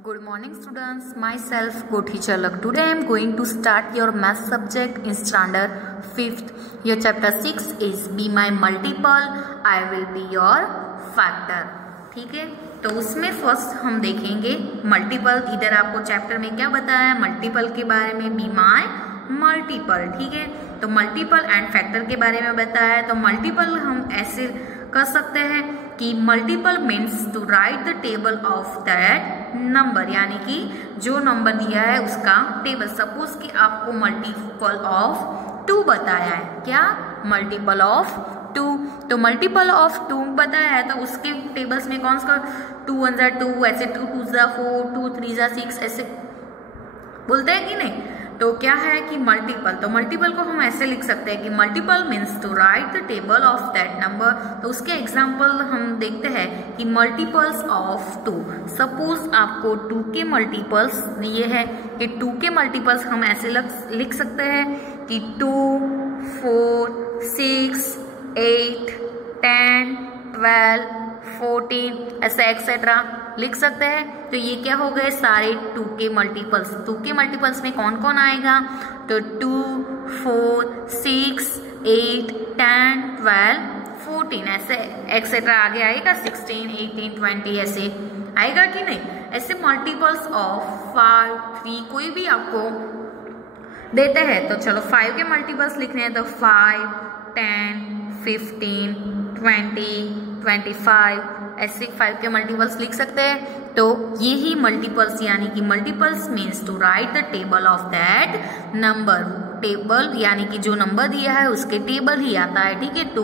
Good morning students, myself Kothi Chalak. Today I am going to start your math subject in standard 5th. Your chapter 6 is Be My Multiple, I will be your factor. ठीक है, तो उसमें first हम देखेंगे multiple. इधर आपको chapter में क्या बताया है मल्टीपल के बारे में, बी माई मल्टीपल. ठीक है, तो मल्टीपल एंड फैक्टर के बारे में बताया है. तो मल्टीपल हम ऐसे कर सकते हैं कि multiple means to write the table of that number, यानी कि जो नंबर दिया है उसका टेबल. सपोज कि आपको मल्टीपल ऑफ 2 बताया है. क्या? Multiple of 2. तो मल्टीपल ऑफ 2 बताया है तो उसके टेबल्स में कौन सा 2 1 जा 2, ऐसे 2 2 जा 4, 2 3 जा 6, ऐसे बोलते हैं कि नहीं. तो क्या है कि मल्टीपल, तो मल्टीपल को हम ऐसे लिख सकते हैं कि multiple means to write the table of that number. तो उसके एग्जाम्पल हम देखते हैं कि मल्टीपल्स ऑफ 2. सपोज आपको 2 के मल्टीपल्स दिए है कि 2 के मल्टीपल्स हम ऐसे लिख सकते हैं कि 2 4 6 8 10 12 14 ऐसे एक्सेट्रा लिख सकते हैं. तो ये क्या हो गए सारे 2 के मल्टीपल्स. 2 के मल्टीपल्स में कौन कौन आएगा? तो 2 4 6 8 10 12 14 ऐसे एक्सेट्रा आगे आएगा 16 18 20 ऐसे आएगा कि नहीं. ऐसे मल्टीपल्स ऑफ 5 3 कोई भी आपको देते हैं. तो चलो 5 के मल्टीपल्स लिखने हैं तो 5 10 15 20 25 ऐसे 5 के मल्टीपल्स लिख सकते हैं. तो यही मल्टीपल्स यानी कि multiples means to write the table of that number. Table यानी कि जो नंबर दिया है उसके टेबल ही आता है. ठीक है, तो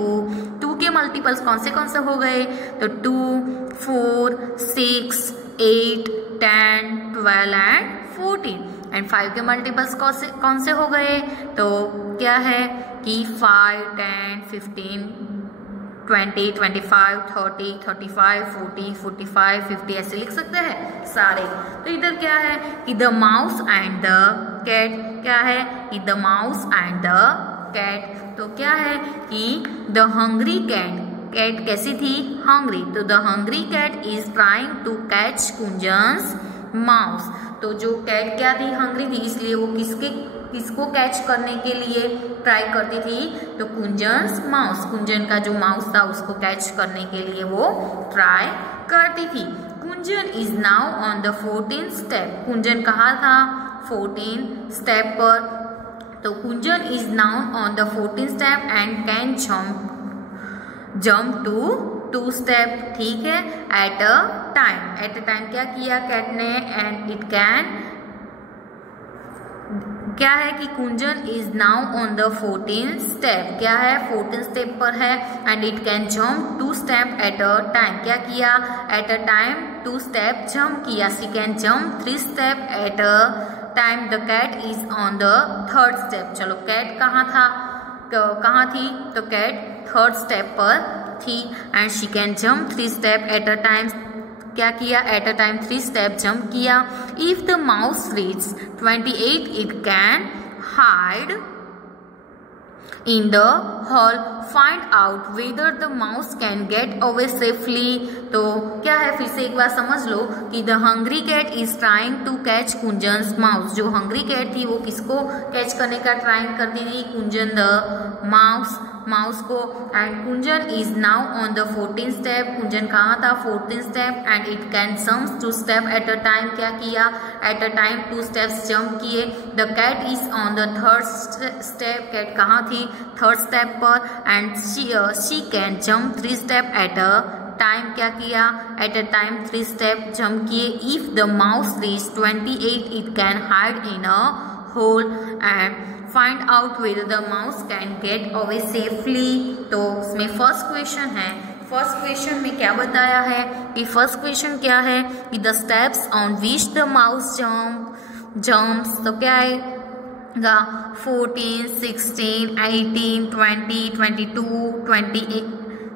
2 के मल्टीपल्स कौन से हो गए? तो 2 4 6 8 10 12 एंड 14. एंड 5 के मल्टीपल्स कौन से हो गए? तो क्या है कि 5 10 15 20 25 30 35 40 45 50 ऐसे लिख सकते हैं सारे. तो इधर क्या है कि the mouse and the cat. क्या है कि the mouse and the cat. तो क्या है कि द हंग्री कैट कैसी थी? हंग्री. तो the hungry cat is trying to catch Kunjan's mouse. तो जो कैट क्या थी? हंग्री थी, इसलिए वो किसको कैच करने के लिए ट्राई करती थी? तो कुंजन्स माउस. कुंजन का जो माउस था उसको कैच करने के लिए वो ट्राई करती थी. Kunjan is now on the 14th step. Kunjan कहाँ था? 14 स्टेप पर. तो Kunjan is now on the 14th step and can jump to 2 step. ठीक है, एट अ टाइम क्या किया कैट ने? एंड इट कैन क्या है कि Kunjan is now on the 14th step. क्या है? 14th स्टेप पर है. And it can jump 2 step at a time. क्या किया? At a time 2 step jump किया. She can jump 3 step at a time. The cat is on the 3rd step. चलो cat कहाँ था? तो कहाँ थी? तो कैट 3rd स्टेप पर थी. And she can jump 3 step at a time. क्या किया? At a time 3 step jump किया. If the mouse reach 28 it can hide in the hall. Find out whether the mouse can get away safely. तो क्या है फिर से एक बार समझ लो कि the hungry cat is trying to catch Kunjan's mouse. जो हंग्री कैट थी वो किसको कैच करने का ट्राइंग करती थी? कुंजन द माउस को. And Kunjan is now on the 14th step. Kunjan कहाँ था? 14th step. And it can jump 2 step at a time. क्या किया? At a time 2 steps jump किए. The cat is on the 3rd step. Cat कहाँ थी? 3rd step पर. And she can jump 3 step at a time. क्या किया? At a time 3 step jump किए. If the mouse reach 28 it can hide in a hole. And find out whether the mouse can get away safely. तो उसमें first question है. First question में क्या बताया है कि फर्स्ट क्वेश्चन क्या है कि the steps on which the mouse jumps. तो क्या आएगा? 14 16 18 20 22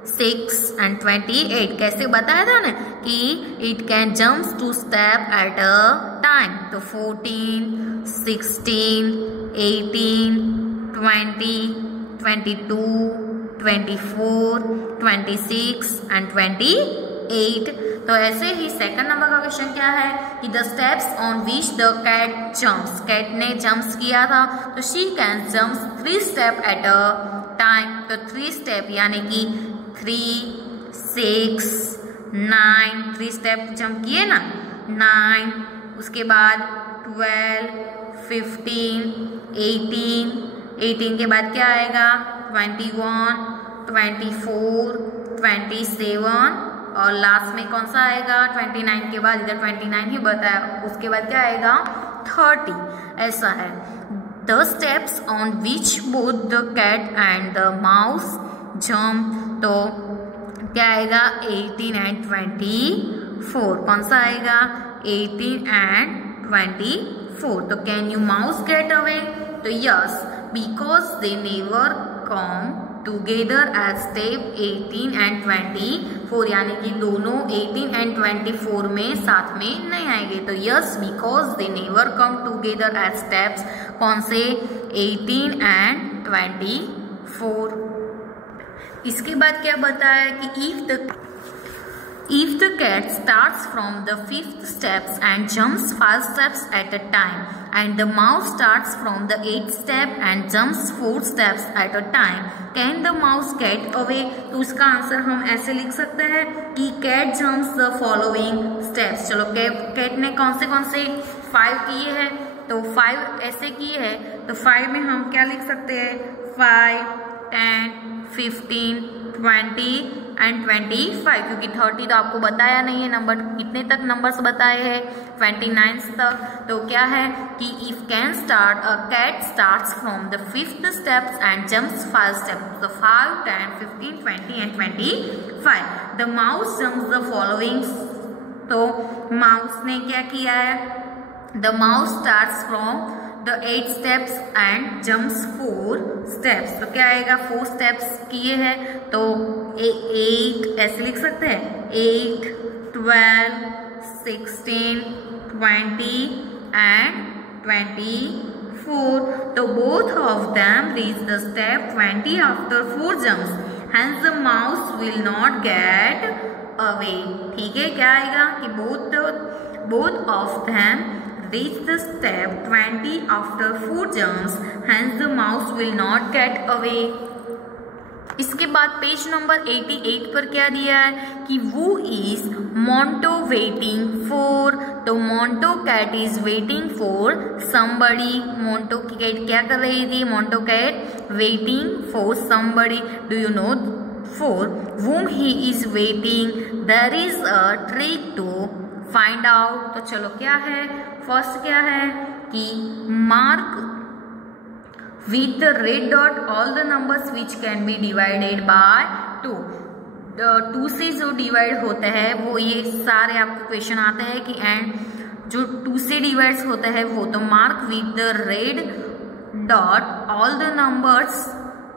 26 एंड 28. कैसे बताया था ना कि it can jump 2 step at a time. तो 14 16 18 20 22 24 26 एंड 28. तो ऐसे ही सेकंड नंबर का क्वेश्चन क्या है कि the steps on which the cat jumps, cat ने जम्प्स किया था तो she can jumps 3 step at a time. तो 3 स्टेप यानी कि 3, 6, 9, 3 स्टेप जंप किए ना, 9, उसके बाद 12, 15, 18 के बाद क्या आएगा 21, 24, 27 और लास्ट में कौन सा आएगा 29 के बाद, इधर 29 ही बताया, उसके बाद क्या आएगा 30। ऐसा है the steps on which both the cat and the mouse jump, तो क्या आएगा 18 एंड 24, कौन सा आएगा 18 एंड 24। तो can you mouse get away, तो yes because they never come together at step 18 and 24, यानी कि दोनों 18 एंड 24 में साथ में नहीं आएंगे। तो yes because they never come together eight steps कौन से 18 एंड 24। इसके बाद क्या बताया कि if the cat starts from the 5th steps and jumps 5 steps at a time and the mouse starts from the 8th step and jumps 4 steps at a time, can the mouse get away? तो उसका answer हम ऐसे लिख सकते हैं कि cat jumps the following steps। चलो cat ने कौन से 5 किए हैं, तो 5 ऐसे किए हैं, तो 5 में हम क्या लिख सकते हैं 5, 10, 15, 20 एंड 25, क्योंकि 30 तो आपको बताया नहीं है नंबर, कितने तक नंबर्स बताए हैं 29 तक। तो क्या है कि if cat starts from the 5th steps and jumps 5 steps, तो 5, 10, 15, 20 and 25। The mouse jumps the following, तो माउस ने क्या किया है, the mouse starts from the 8 steps and jumps 4 steps, तो क्या आएगा 4 steps किए हैं, तो 8 ऐसे लिख सकते हैं 8, 12, 16, 20 and 24। तो both of them reach the step 20 after 4 jumps, hence the mouse will not get away। ठीक है, क्या आएगा कि both of them reach the step 20 after 4 jumps, hence the mouse will not get away। इसके बाद page number 88 पर क्या दिया है कि who is Monto waiting for, तो Monto cat is waiting for somebody। Monto की कैट क्या कर रही थी, Monto cat waiting for somebody, do you know for whom he is waiting, there is a trick to find out। तो चलो क्या है, फर्स्ट क्या है कि mark with the red dot all the numbers which can be divided by 2। 2 से जो divide होता है वो ये सारे आपको क्वेश्चन आते हैं कि एंड जो 2 से डिवाइड होता है वो, तो mark with the red dot all the numbers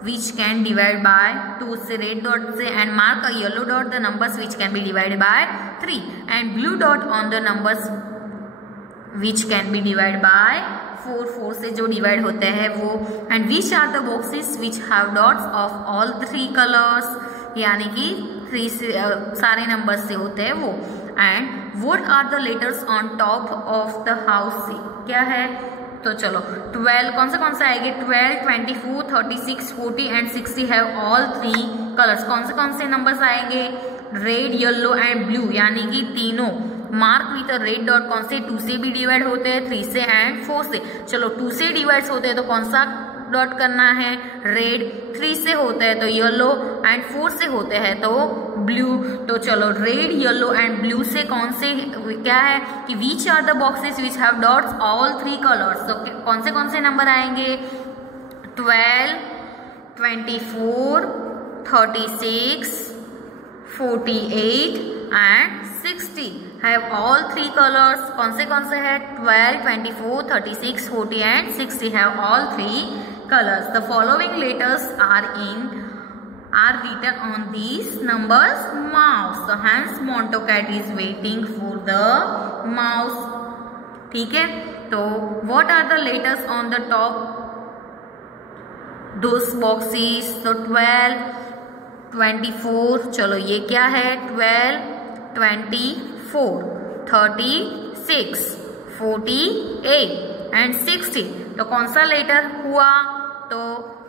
which can divide by 2 से रेड डॉट से, and mark a yellow dot the numbers which can be divided by 3 and blue dot on the numbers which can be divided by 4 से जो divide होते हैं वो, and which are the boxes which have dots of all 3 colors, यानी कि 3 से सारे number से होते हैं वो, and what are the letters on top of the house, क्या है, तो चलो 12 कौन से आएंगे 12, 24, 36, 40 एंड 60 हैव ऑल 3 कलर्स। कौन से नंबर्स आएंगे रेड, येलो एंड ब्लू, यानी कि तीनों। Mark with a red dot कौन से 2 से भी डिवाइड होते हैं, 3 से एंड 4 से। चलो 2 से डिवाइड होते हैं तो कौन सा डॉट करना है रेड, 3 से होते हैं तो येलो एंड 4 से होते हैं तो ब्लू। तो चलो रेड, येलो एंड ब्लू से कौन से क्या है कि which are the boxes which have dots all 3 colours, तो कौन से नंबर आएंगे 12, 24, 36, 48 एंड 60 हैव ऑल 3 कलर्स। कौन से है 12, 24, 36, 40 and 60 have all 3 colors। The following letters are written on these numbers mouse, so hence Monto cat is waiting for the mouse। ठीक है, तो what are the letters on the top those boxes, so 12, 24, चलो ये क्या है 12, 24, 36, 48 and 60। तो कौन सा लेटर हुआ? तो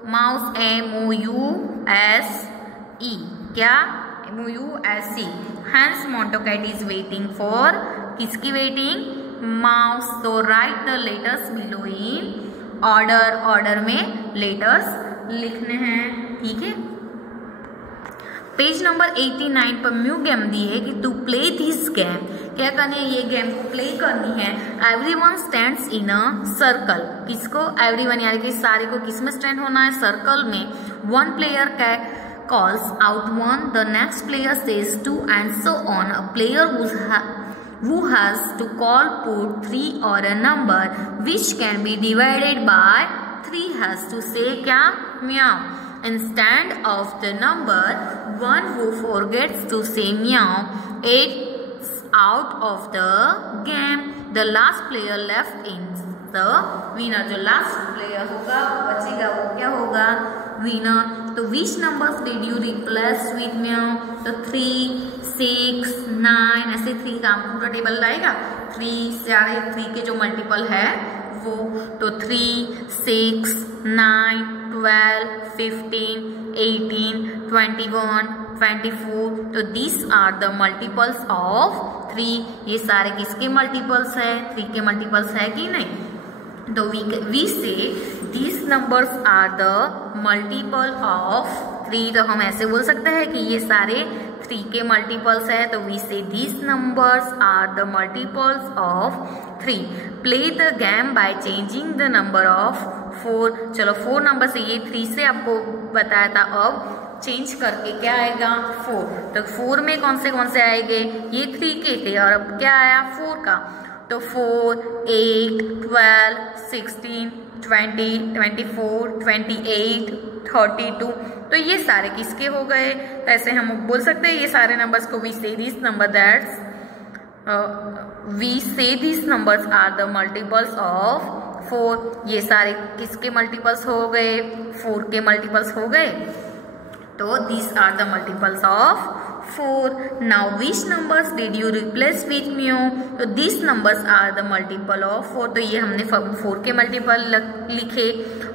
माउस MOUSE, क्या? MOUSE। हैंस मोंटोकैट इज वेटिंग फॉर, किसकी वेटिंग? माउस। तो write the letters below in order, order में लेटर्स लिखने हैं, ठीक है। पेज नंबर 89 पर म्यू गेम दी है कि टू प्ले दिस गेम, क्या करनी है? ये गेम को प्ले करनी है। Everyone stands in a circle, किसको? एवरीवन यानी कि सारे को किस में स्टैंड होना है? सर्कल में। One player calls out 1, the next player says 2 and so on. A player who has to call put 3 or a number which can be divided by 3 has to say क्या? meow. Instead of the number, one who forgets to say meow is out of the game. The last player left in the winner. जो last player होगा बचेगा वो क्या होगा? winner. तो which numbers did you replace with meow? तो 3, 6, 9 ऐसे 3 का पूरा टेबल आएगा। 3 सारे 3 के जो मल्टीपल है वो, तो 3, 6, 9, 12, 15, 18, 21, 24। तो these are the multiples of 3। ये सारे किसके मल्टीपल्स है? 3 के मल्टीपल्स है कि नहीं? तो we say these numbers are the multiple of 3। तो हम ऐसे बोल सकते हैं कि ये सारे 3 के मल्टीपल्स है। तो we say these numbers are the multiples of 3। Play the game by changing the number of 4। चलो 4 नंबर से, ये 3 से आपको बताया था, अब चेंज करके क्या आएगा? 4। तो 4 में कौन से आएंगे? ये 3 के थे और अब क्या आया? 4 का। तो 4, 8, 12, 16, 20, 24, 28, 32। तो ये सारे किसके हो गए? तो ऐसे हम बोल सकते हैं ये सारे नंबर्स को we say these numbers are the multiples of 4। ये सारे किसके मल्टीपल्स हो गए? 4 के मल्टीपल्स हो गए। तो these are the multiples of 4। Now which numbers did you replace with meow? तो these numbers are the multiple of 4। तो ये हमने 4 के मल्टीपल लिखे।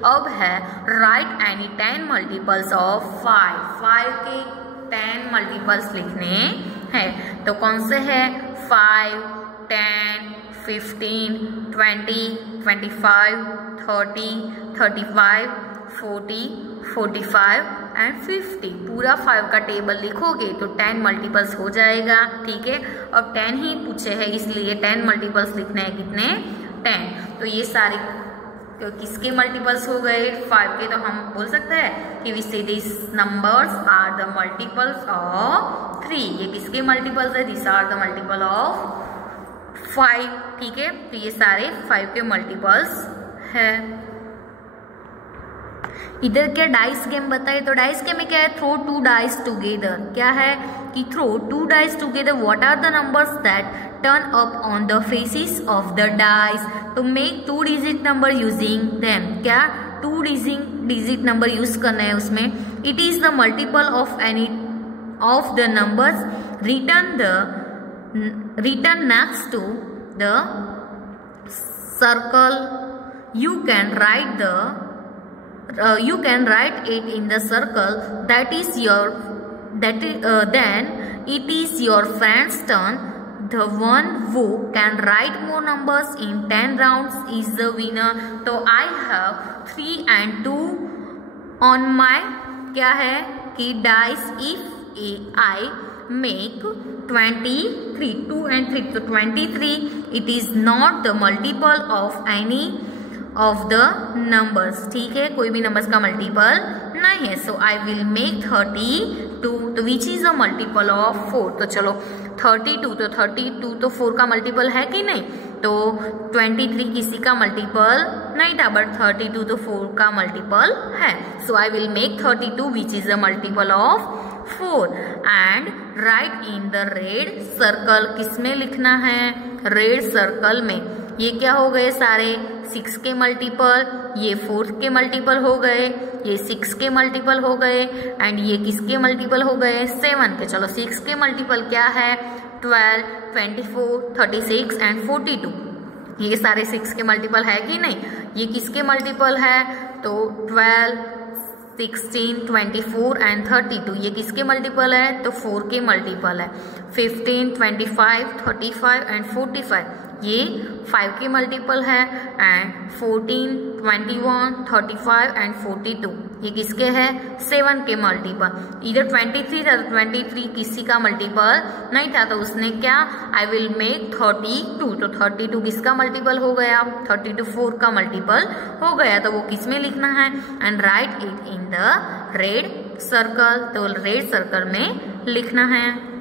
अब है write any 10 multiples of 5। 5 के 10 मल्टीपल्स लिखने हैं। तो कौन से है? 5, 10, 15, 20, 25, 30, 35, 40, 45 एंड 50। पूरा 5 का टेबल लिखोगे तो 10 मल्टीपल्स हो जाएगा, ठीक है। अब 10 ही पूछे हैं इसलिए 10 मल्टीपल्स लिखने हैं। कितने? 10। तो ये सारे किसके मल्टीपल्स हो गए? 5 के। तो हम बोल सकते हैं कि we say these numbers are the multiples of 3। ये किसके मल्टीपल्स है? these are the multiple of 5, ठीक है। तो ये सारे 5 के मल्टीपल्स है। इधर क्या डाइस गेम बताए? तो डाइस गेम में क्या है? Throw 2 dice together. क्या है कि throw 2 dice together. What are the numbers that turn up on the faces of the dice? तो make 2 digit number using them. क्या? 2 डिजिट नंबर यूज करना है उसमें। It is the multiple of any of the numbers written next to the circle. You can write it in the circle. Then it is your friend's turn. The one who can write more numbers in 10 rounds is the winner. तो I have 3 and 2 on my क्या है कि dice. If I make 23, 2 and 3, तो 23, it is not the multiple of any of the numbers, ठीक है। कोई भी numbers का मल्टीपल नहीं है। So I will make 32। तो विच इज अ मल्टीपल ऑफ 4? तो चलो 32, तो 32 तो 4 का मल्टीपल है कि नहीं? तो 23 किसी का मल्टीपल नहीं था, बट 32 तो 4 का मल्टीपल है। So I will make 32 which is a multiple of 4 and write in the red circle. किसमें लिखना है? रेड सर्कल में। ये क्या हो गए? सारे 6 के मल्टीपल, ये 4 के मल्टीपल हो गए, ये 6 के मल्टीपल हो गए एंड ये किसके मल्टीपल हो गए? 7 के। चलो 6 के मल्टीपल क्या है? 12, 24, 36 एंड 42। ये सारे 6 के मल्टीपल है कि नहीं? ये किसके मल्टीपल है? तो 12, 16, 24 एंड 32 ये किसके मल्टीपल है? तो 4 के मल्टीपल है। 15, 25, 35 एंड 45 ये 5 के मल्टीपल है। एंड 14, 21, 35 एंड 42 ये किसके है? 7 के मल्टीपल। इधर 23 था, 23 किसी का मल्टीपल नहीं था, तो उसने क्या, आई विल मेक 32, तो 32 किसका मल्टीपल हो गया? 32 4 का मल्टीपल हो गया, तो वो किस में लिखना है? And right it in the red circle, तो रेड सर्कल में लिखना है।